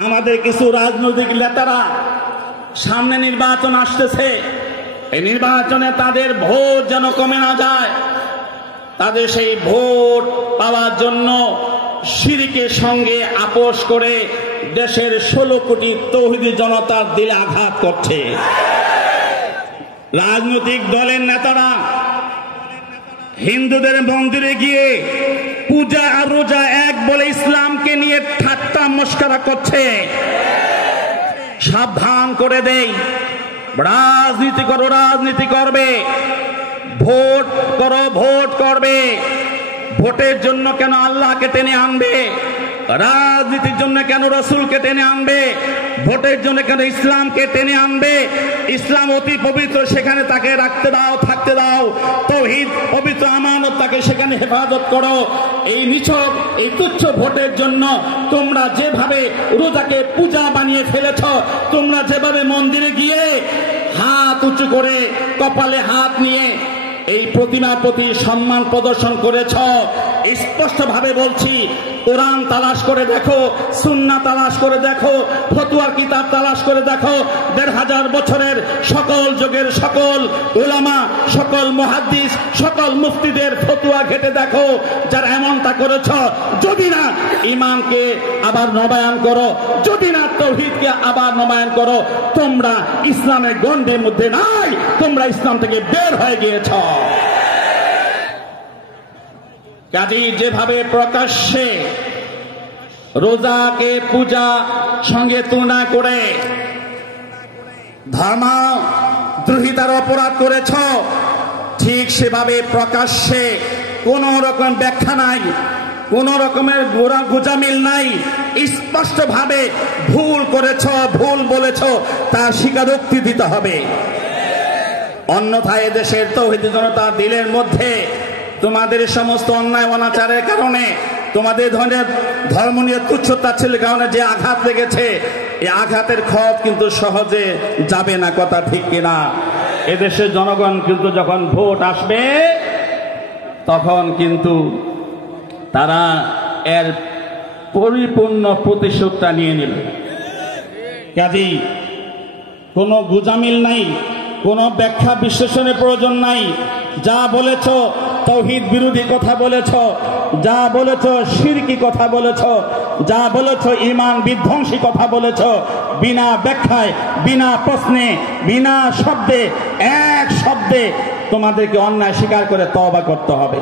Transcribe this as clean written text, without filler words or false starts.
আমাদের কিছু রাজনৈতিক নেতারা সামনে নির্বাচন আসতেছে, এই নির্বাচনে তাদের ভোট যেন কমে না যায়, তাদের সেই ভোট পাওয়ার জন্য শিরকের সঙ্গে আপোষ করে দেশের 16 কোটি তৌহিদি জনতার দিলে আঘাত করছে। রাজনৈতিক দলের নেতারা হিন্দুদের মন্দিরে গিয়ে পূজা আর রোজা এক বলে ইসলামকে নিয়ে ঠাট্টা মস্করা করছে। সাবধান করে দেই, রাজনীতি করো, রাজনীতি করবে, ভোট করো, ভোট করবে, ভোটের জন্য কেন আল্লাহকে টেনে আনবে, রাজনীতির জন্য কেন রসুলকে টেনে আনবে, ভোটের জন্য কেন ইসলামকে টেনে আনবে। ইসলাম অতি পবিত্র, সেখানে তাকে রাখতে দাও, থাকতে দাও। তাওহীদ পবিত্র আমানত, তাকে সেখানে হেফাজত করো। এই নিছক এই তুচ্ছ ভোটের জন্য তোমরা যেভাবে রোজাকে পূজা বানিয়ে ফেলেছ, তোমরা যেভাবে মন্দিরে গিয়ে হাত উঁচু করে কপালে হাত নিয়ে এই প্রতিমার প্রতি সম্মান প্রদর্শন করেছ, স্পষ্ট ভাবে বলছি, কোরআন তালাশ করে দেখো, সুন্নাহ তালাশ করে দেখো, ফতোয়ার কিতাব তালাশ করে দেখো, 1500 বছরের সকল যুগের সকল উলামা, সকল মুহাদ্দিস, সকল মুফতিদের ফতোয়া ঘেটে দেখো। যারা এমনটা করেছ, যদি না ঈমানকে আবার নবায়ন করো, যদি না তাওহীদকে আবার নবায়ন করো, তোমরা ইসলামের গণ্ডের মধ্যে নাই, তোমরা ইসলাম থেকে বের হয়ে গিয়েছ। কাজী যেভাবে প্রকাশ্যে রোজাকে পূজা সঙ্গে তুলনা করে ধর্মদ্রোহিতার অপরাধ করেছ, ঠিক সেভাবে প্রকাশ্যে কোন রকম ব্যাখ্যা নাই, কোন রকমের গোজামিল নাই, স্পষ্ট ভাবে ভুল করেছ, ভুল বলেছ, তার স্বীকারোক্তি দিতে হবে। অন্যথায় দেশের তাওহীদি জনতার দিলের মধ্যে তোমাদের সমস্ত অন্যায় অনাচারের কারণে, তোমাদের ধর্ম নিয়ে তুচ্ছ-তাচ্ছিল্যের কারণে যে আঘাত লেগেছে, এই আঘাতের ক্ষত কিন্তু সহজে যাবে না। কথা ঠিক কিনা? এদেশের জনগণ কিন্তু যখন ভোট আসবে, তখন কিন্তু তারা এর পরিপূর্ণ প্রতিশোধটা নিয়ে নেবে। কাজেই কোনো গুজামিল নাই, কোনো ব্যাখ্যা বিশ্লেষণের প্রয়োজন নাই। যা বলেছ তাওহীদ বিরোধী কথা বলেছ, যা বলেছ শিরকি কথা বলেছ, যা বলেছ ঈমান বিধ্বংসী কথা বলেছ, বিনা ব্যাখ্যায়, বিনা প্রশ্নে, বিনা শব্দে, এক শব্দে তোমাদেরকে অন্যায় স্বীকার করে তওবা করতে হবে।